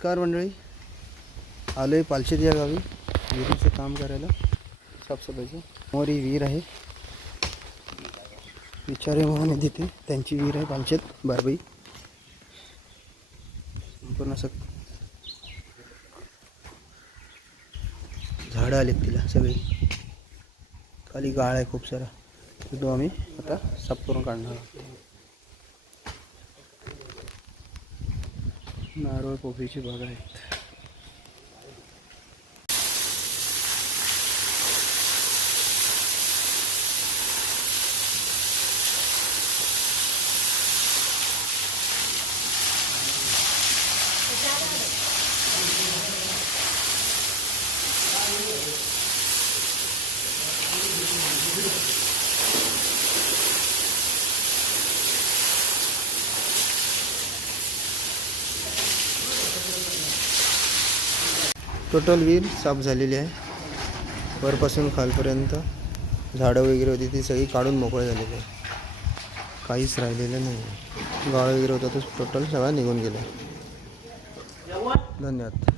Car मंडळी आलो आहे पालशेत या गावी विहिरीचं काम करायला साफसफाईचं. समोर ही विहीर आहे, विचारे म्हणून आहे तिथे, त्यांची विहीर आहे पालशेत बारबाई. पण असं झाडं आलेत तिला सगळी, खाली गाळ आहे खूप सारा, तो आम्ही आता साफ करून काढणार आहोत. नारळ पोफळीची बाग आहेत. टोटल विहीर साफ झालेली आहे, वरपासून खालपर्यंत झाडं वगैरे होती ती सगळी काढून मोकळे झालेली आहे, काहीच राहिलेलं नाही. गाळ वगैरे होता तो टोटल सगळा निघून गेला. धन्यवाद.